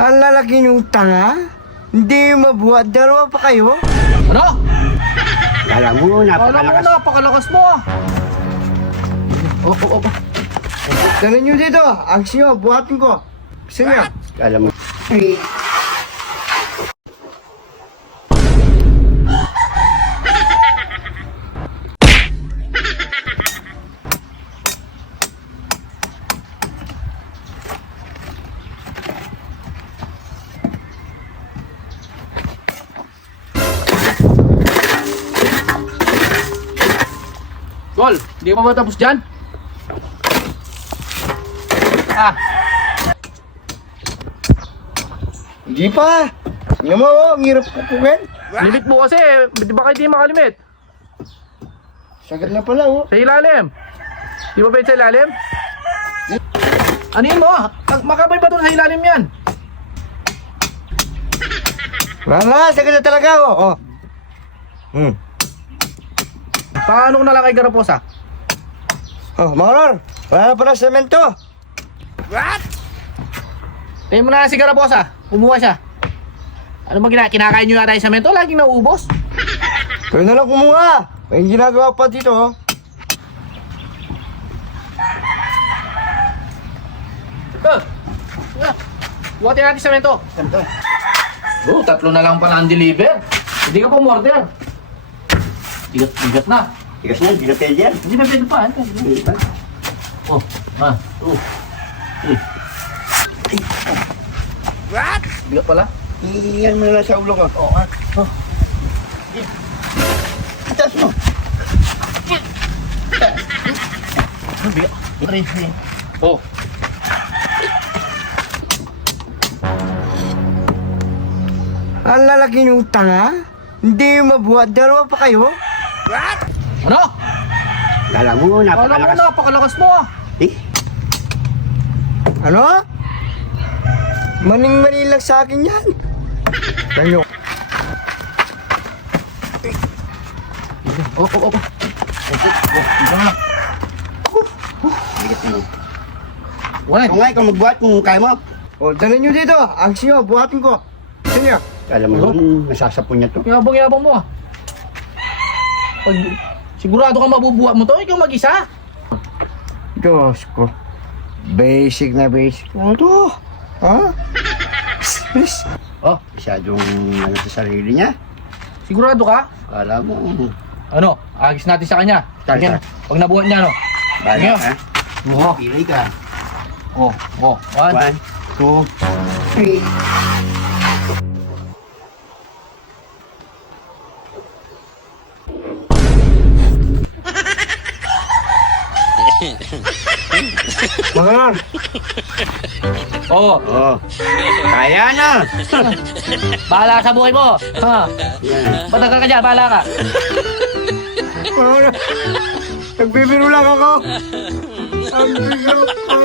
Ang lalaki niyong tanga? Hindi mabuhat, dalawa pa kayo? Ano? Alam mo, Napakalakas mo ah. Oh. Dala niyo dito, ang siyo, buhatin ko. Gusto niyo? Alam mo. Gol, hindi ka pa ba tapos dyan? Ah, Hindi pa. Tingnan mo, oh, ang hirap kukukin. limit mo kasi. Di ba kayo di makalimit? Sagat na pala, oh. Sa ilalim. Di ba pwede sa ilalim? Ano yun mo ah? Makabay pa doon sa ilalim yan. Wala, sagat na talaga, oh. Paano ko na lang kay Garaposa? Oh, mga lor, wala na pala semento. Tingin mo na si Garaposa. Kumuha siya. Ano ba kinakain nyo yata yung samento? Laging nauubos. Kaya na lang kumuha. May ginagawa pa dito, oh. Buhatin natin samento. Oh, tatlo na lang pala ang deliver. Hindi ka pa order. Bigat na. Tigas na, hindi na pwede yan. Hindi na pwede pa. Hindi pa. Oh, ma. Oh. What? Bigat pala. Iyan mo na lang sa ulo ko. Oo nga. Oh. Atas mo. Bigat. Oh. Ang lalaki niyong tanga? Hindi mabuhat, dalawa pa kayo? Ano? Alam mo, napakalakas. Napakalakas mo ah. Eh, Ano? Maning-mani lang sa akin yan. Tanyo. Oh. bigat na. Wala. Kung nga, ikaw magbuhat kung kaya mo. Oh, dala niyo dito, ang siyo, buhatin ko. Gusto niyo? Alam mo, nasasapon niya to. Yabang mo ah. Pag sigurado ka mabubuhat mo to, ikaw mag-isa. Diyos ko. Basic na basic. Ano to? Ha? Please. Oh, Masyadong ano sa sarili niya. sigurado ka? Alam mo, Ano? Agis natin sa kanya. Saan, Sige, saan? pag nabuhat niya, no? bala Sige. ka. Oo. Pili ka. Oh. 1, 1, 2, 3. Mga lor, Oh, Oh, kaya na. bahala ka sa buhay mo. Ha? Yan. Matagal ka dyan, bahala ka. mga lor. Nagbibiro lang ako. Ang bigat ko.